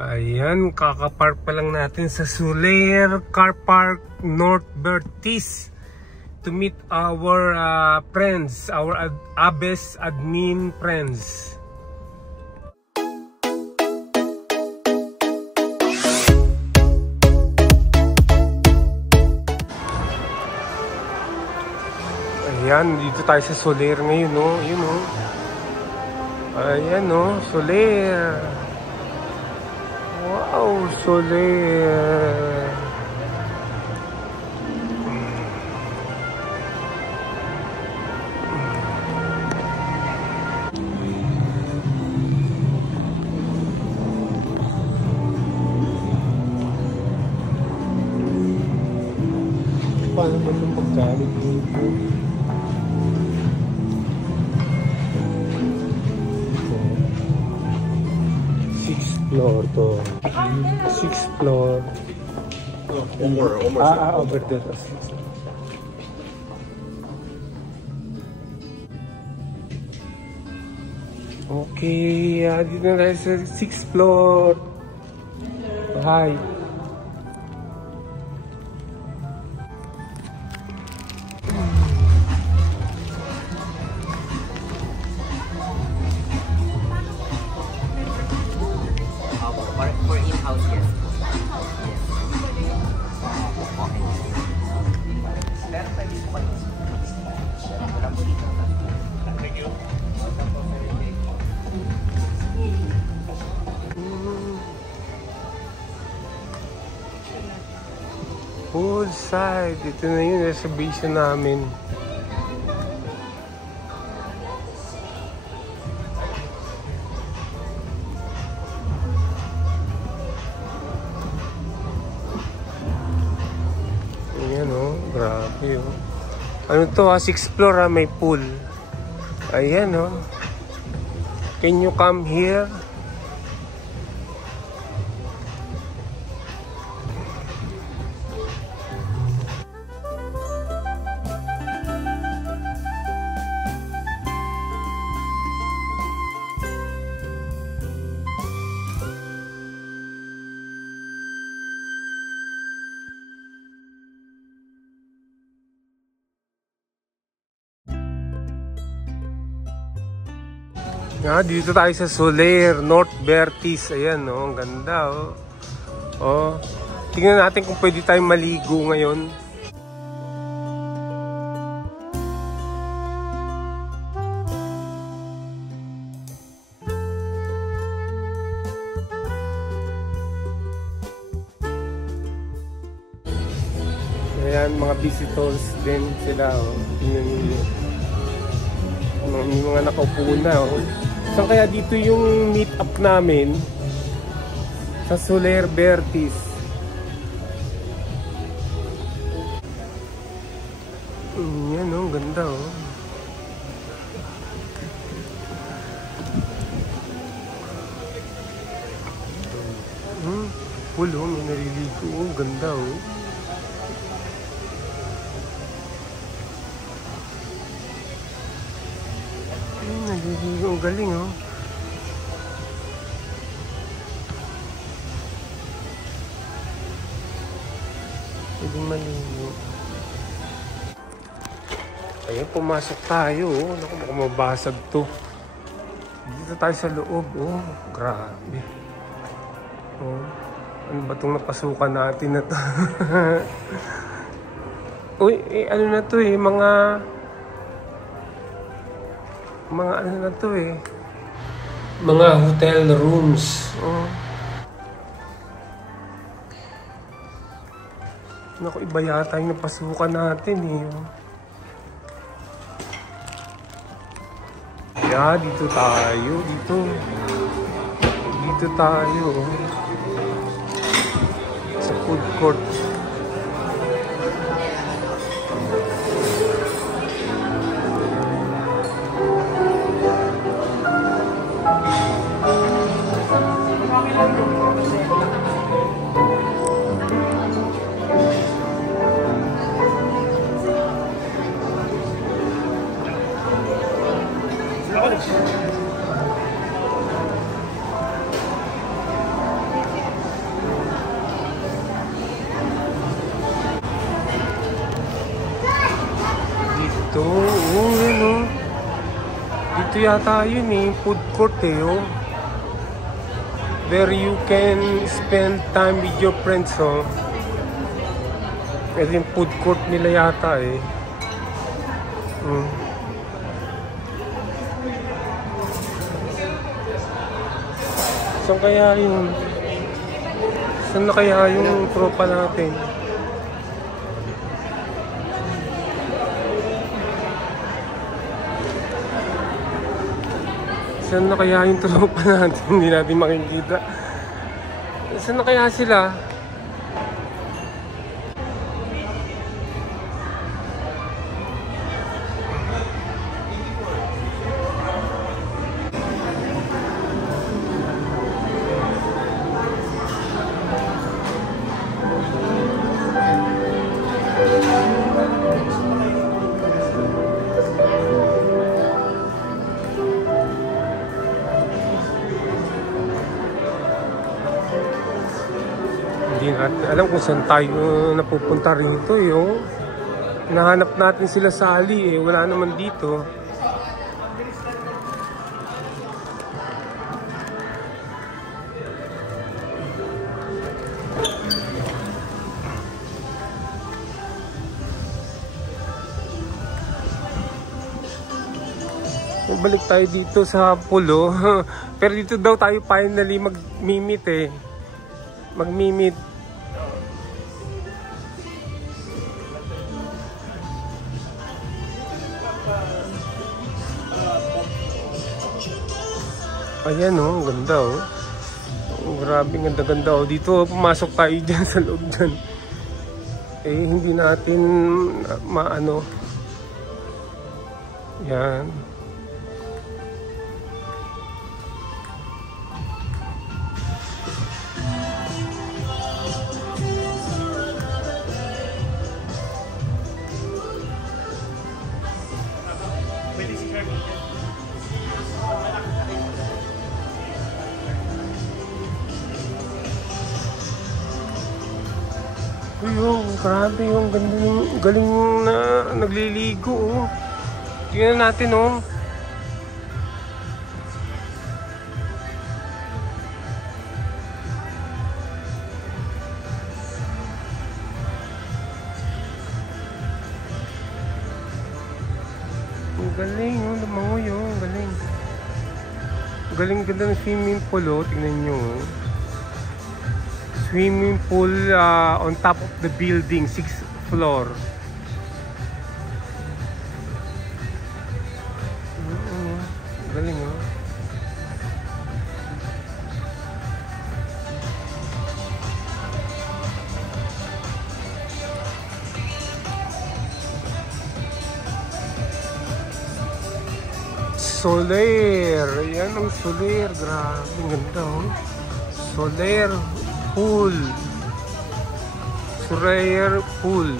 Ayan, kakapark pa lang natin sa Solaire Car Park North Bertis to meet our friends, our ABES admin friends. Ayan, dito tayo sa Solaire ngayon, no? Yun, no? Ayan, no? Solaire. Wow, Solaire. Paano ba itong pagkalit dito? Floor to 6th floor. One more. Over there. Okay, dito na tayo sa 6th floor. Hi. For in-house, yes. Poolside. Ito na yung reservation namin. Ayan, oh. Grabe, oh. Ano to, 6th floor, may pool. Ayan, oh. Can you come here? Dito tayo sa Solaire North Bertis. Ayan, oh, ang ganda, oh. Oh, tingnan natin kung pwede tayong maligo ngayon. Ayan, mga visitors din sila, oh. Tingnan nyo. May mga nakaupo na, oh. Saan kaya dito yung meet up namin? Sa Solaire Bertis. Yan, oh, ganda, oh. Pool, oh, may naliligo, oh, ganda, oh. Naliligo, ang galing, oh. Pwedeng maligo. Ayan, pumasok tayo, oh. Naku, baka mabasag to. Dito tayo sa loob, oh. Grabe. Oh. Ano ba itong napasukan natin na to? Uy, ano na to, eh. Mga ano na to, eh. Mga hotel rooms. Oh. Naku, iba yata yung napasukan natin, eh. Yeah, dito tayo. Dito tayo. Sa food court. Ito yata yun eh, food court eh, oh. Where you can spend time with your friends, oh. Ito yung food court nila yata eh. Saan kaya yun? Saan na kaya yung tropa natin? Saan na kaya yung tropa natin? Hindi natin makikita. Saan na kaya sila? Hindi natin alam kung saan tayo napupunta rito eh, oh. Nahanap natin sila sa ali eh, wala naman dito. Balik tayo dito sa pulo. Pero dito daw tayo finally mag-meet eh. Mag-meet. Ayan oh, ang ganda oh. Grabe, ganda-ganda oh. Dito pumasok tayo dyan sa loob dyan. Eh, hindi natin maano. Yan. Uy, oh, grabe yung galing na nagliligo oh. Tingnan natin oh. Ang galing oh, lumangoy oh, galing. Galing ganda ng swimming pool oh, tingnan nyo oh. Swimming pool on top of the building, 6th floor. Galing oh. Soler, yan ang Soler, grabe ang ganda oh. Soler pool. Soler pool.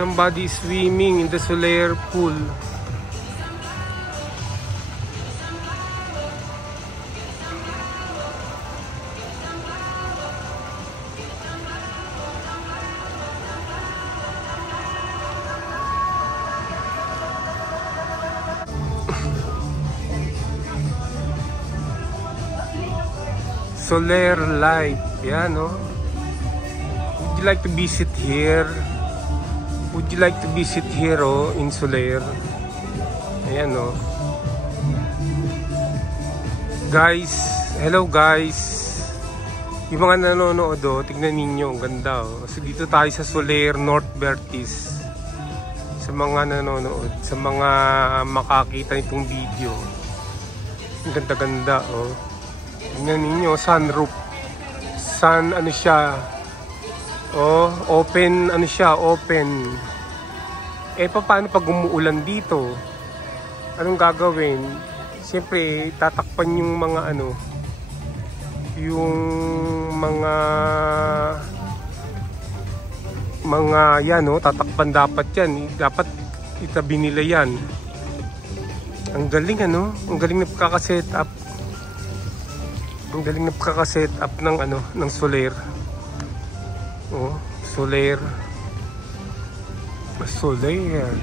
Somebody swimming in the Soler pool. Soler light. Yan, no? Would you like to visit here? Would you like to visit here, oh, in Soler? Ayan, no? Guys, hello guys. Yung mga nanonood, oh, tignan ninyo, ang ganda, oh. Kasi dito tayo sa Soler North Vertis. Sa mga nanonood, sa mga makakita nitong video. Ang ganda-ganda, oh. Tingnan ninyo, sunroof. Ano siya? Oh, open, ano siya? Open. Eh, paano pag umuulan dito? Anong gagawin? Siyempre, tatakpan yung mga ano, yung mga yan, oh, tatakpan dapat yan. Dapat itabi nila yan. Ang galing, ano? Ang galing na pagkakaset up. Ang galing na pagkakaset up ng ano, ng Solaire. Oh, Solaire. Solaire.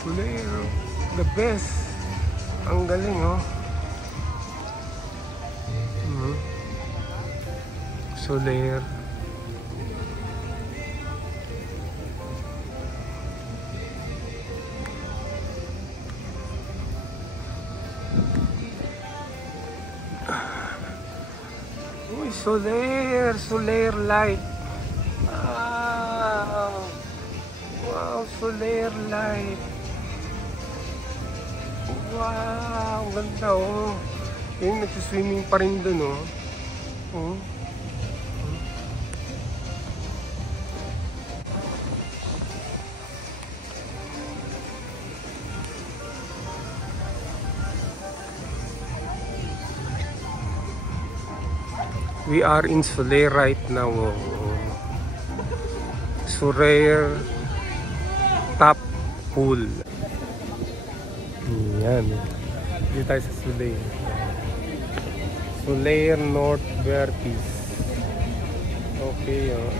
Solaire. The best. Ang galing, oh. Solaire. Uy, Solaire. Solaire light. Wow. Wow, Solaire light. Wow, ang ganda, oh. Yung nagsiswimming pa rin dun, oh. Oh. We are in Solaire right now. Oh. Solaire top pool. Yan. Dito tayo sa Solaire. Solaire North Vertis. Okay, oh.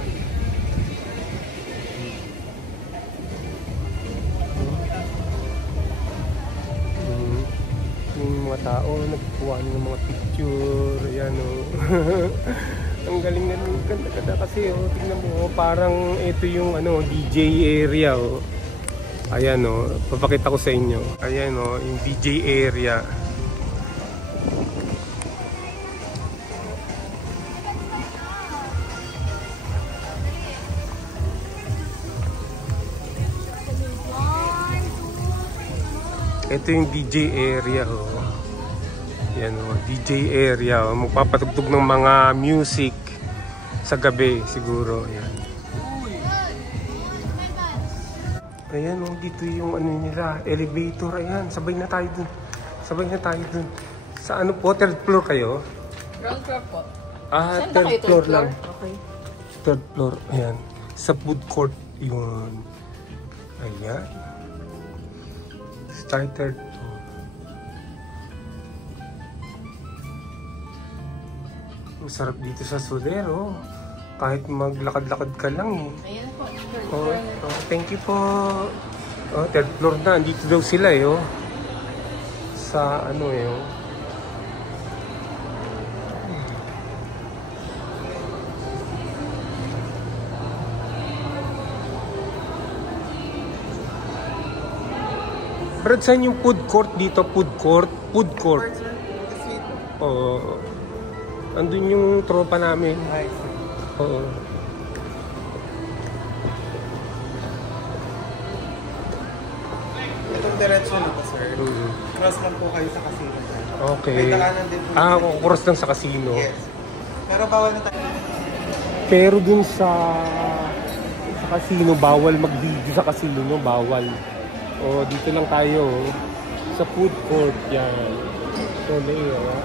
Yung mga tao nagkuha ng mga picture. Ayan, oh. Ang galing na ng ganda kasi, oh. Tingnan mo, oh. Parang ito yung ano, DJ area, oh. Ayan, oh. Papakita ko sa inyo. Ayan, oh, yung DJ area. Ito yung DJ area, oh. Yan, oh, DJ area, oh. Magpapatugtog ng mga music sa gabi siguro. Ayan. Ayan, oh, dito yung ano nila, elevator. Ayan, sabay na tayo dun. Sabay na tayo dun. Sa ano po, third floor kayo? Ground floor po. Ah, saan third floor lang. Okay. Third floor, ayan. Sa food court yun. Ayan. Started to. Ang sarap dito sa Solaire, oh. Kahit maglakad-lakad ka lang, eh. Ayan po. Third Oh, floor. oh, thank you po. Oh, third floor na. Dito daw sila, eh, oh. Sa ano, eh, oh. Brad, saan yung food court dito? Food court? Food court. Oo. Andun yung tropa namin. Oo. Itong diretso na po, sir. Cross lang po kayo sa casino. Okay. May daanan din po. Ah, kukuros lang sa casino. Yes. Pero bawal na tayo. Pero dun sa casino, bawal mag-video sa casino, bawal. O, dito lang tayo, oh. Sa food court, yan. Solaire, ah.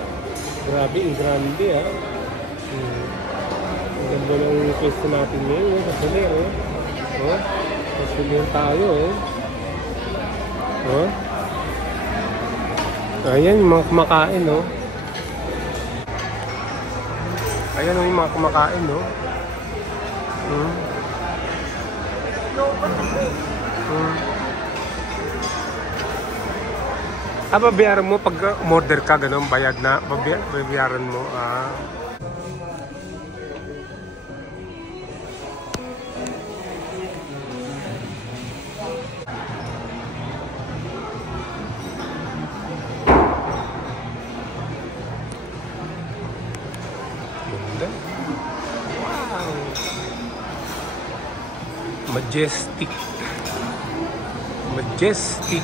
Grabe, ang grande, ah. Ang ganda ng pwesto natin ngayon, oh. Sa Solaire, oh. Oh, sa Solaire tayo, oh. Oh. Ayan, yung mga kumakain, oh. Ayan, oh, yung mga kumakain, oh. Ah, babayaran mo pag umorder ka, gano'n, bayad na, babayaran mo, ah. Ganda. Wow! Majestic. Majestic.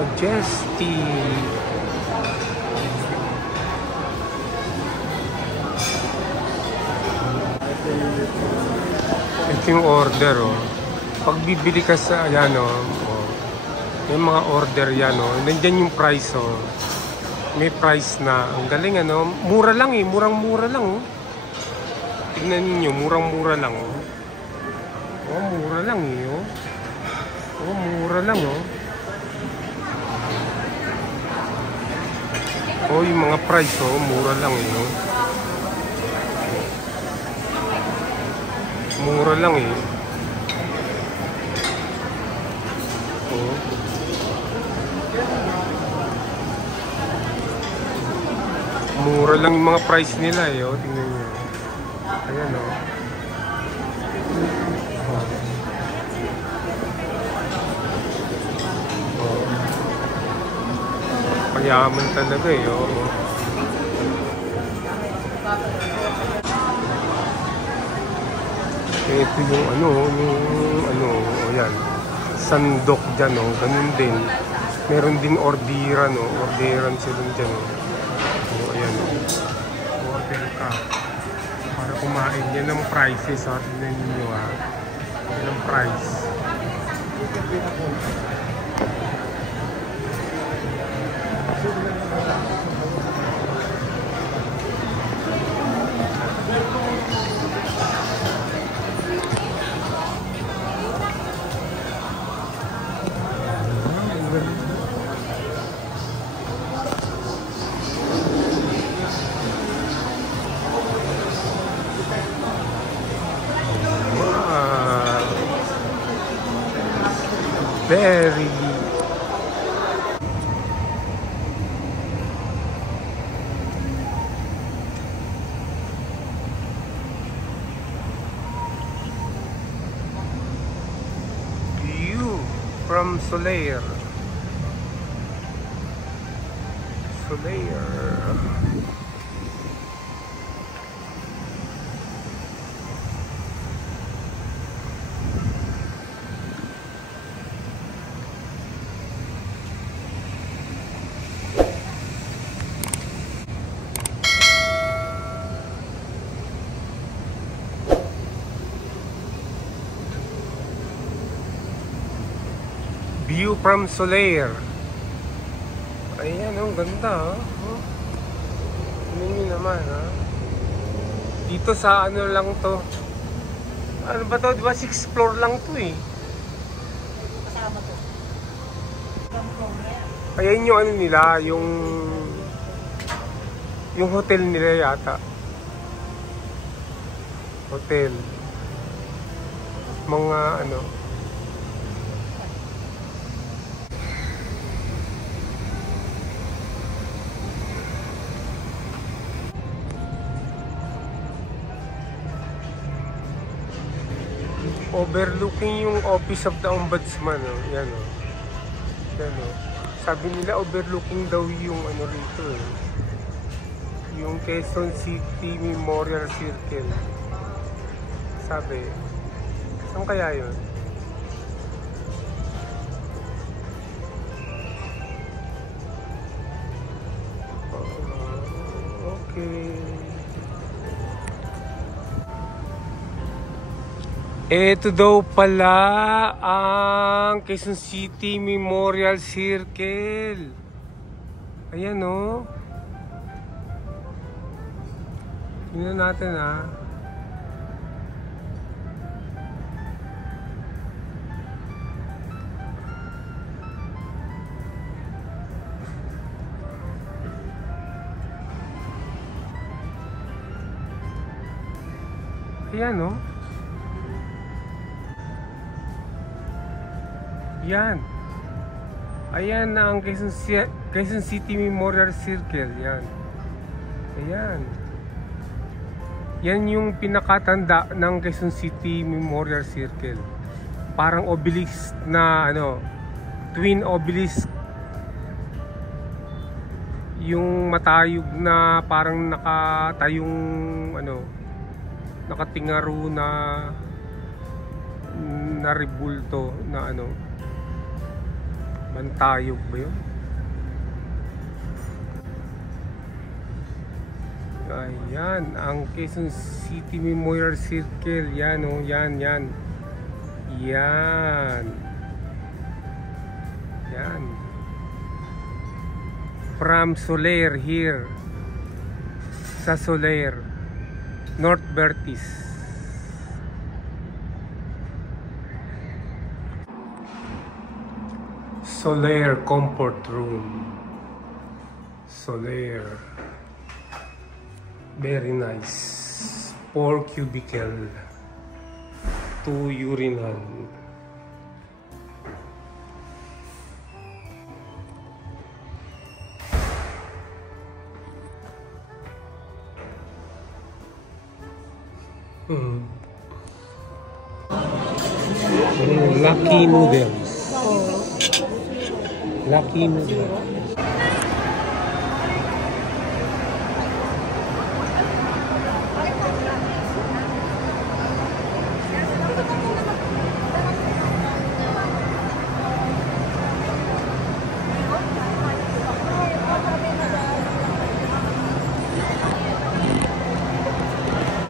Majestic. Ito yung order, oh. Pag bibili ka sa, yan, oh. Yung mga order yan, oh. Nandyan yung price, oh. May price na. Ang galing, ano. Mura lang, eh. Murang-mura lang, oh. Tignan niyo, murang-mura lang, oh. Oh, mura lang, eh, oh. Oh, mura lang oh. Oh, yung mga price oh, mura lang eh. Oh. Mura lang eh. Oh. Mura lang yung mga price nila eh. Oh, tingnan nyo. Ayan oh. Payaman talaga eh. Oh. Ito yung ayan. Sandok dyan oh. Ganun din. Meron din orderan oh. Orderan sila dyan oh. Oh, ayan oh. Order ka. Para kumain. Yan ang prices ha. Tignan nyo ha. Yan ang price. Very view from Solaire. View from Solaire. Ayan, ang ganda oh. Tingnan naman ha. Dito sa ano lang to. Ano ba to? Diba 6th floor lang to eh. Kasama to. Ayan yung ano nila, yung hotel nila yata. Hotel. Mga ano. Overlooking yung office of the ombudsman oh. Yan oh. Yan oh. Sabi nila overlooking daw yung ano rito eh. Yung Quezon City Memorial Circle. Sabi. Saan kaya yun? Okay. Ito daw pala ang Quezon City Memorial Circle. Ayan o. Tingnan natin ha. Ayan o. Yan. Ayan na ang Quezon City Memorial Circle. Yan. Ayan. Yan yung pinakatanda ng Quezon City Memorial Circle. Parang obelisk na ano, twin obelisk. Yung matayog na parang nakatayong ano, nakatingaro na rebulto na ano, bantayog ba yun? Ayan, ang Quezon City Memorial Circle. Yan o, yan. Yan. From Solaire here. Sa Solaire. North Vertis. Solaire comfort room. Solaire. Very nice. 4 cubicle. 2 urinal. Lucky noodles. Lucky noodles.